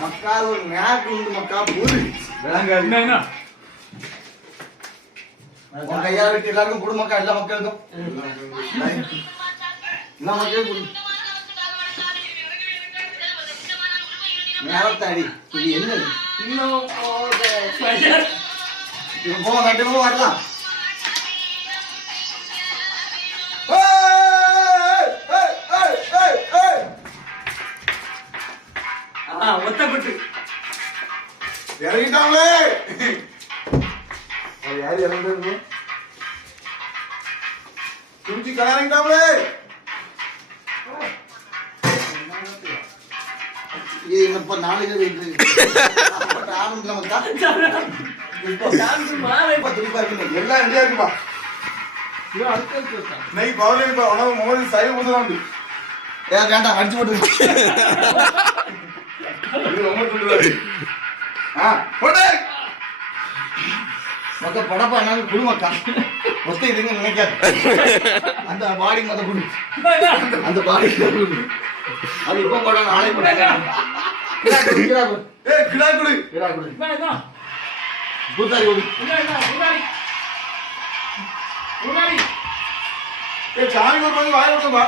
மக்கா ஒரு மேக் உண்டு மக்கா பூரி என்ன உன் கையால் வெட்டி எல்லாருக்கும் கொடு மக்கா, எல்லா மக்களுக்கும் எல்லா மக்களுக்கும் கொடு. நேரத்தாடி இது என்ன இன்னும் இவன் போக கண்டிப்பா வரலாம். ஒத்தப்பட்டு இறங்கிட்டாங்களே. யாரு இறங்குறது? துணிச்சு இறங்கிட்டாங்களே. என்னப்பா 4 பேர் ஆரம்பத்துல எல்லாம் ரெடியா இருக்குப்பா. இன்னைக்கு பவுலிப்பா உணவு மோதி சைவ முதலாம் உண்டு. வேண்டாம் அடிச்சு போட்டு மொத்த படப்பா என்ன குடும்பக்கா மொத்த இதுங்க நினைக்காது. அந்த பாடி மொத்த குடு, அந்த பாடி அது இப்ப போட நாளை போட்டாங்க. பூத்தாரி கொடு. சாமி வாய் விட்டுப்பா.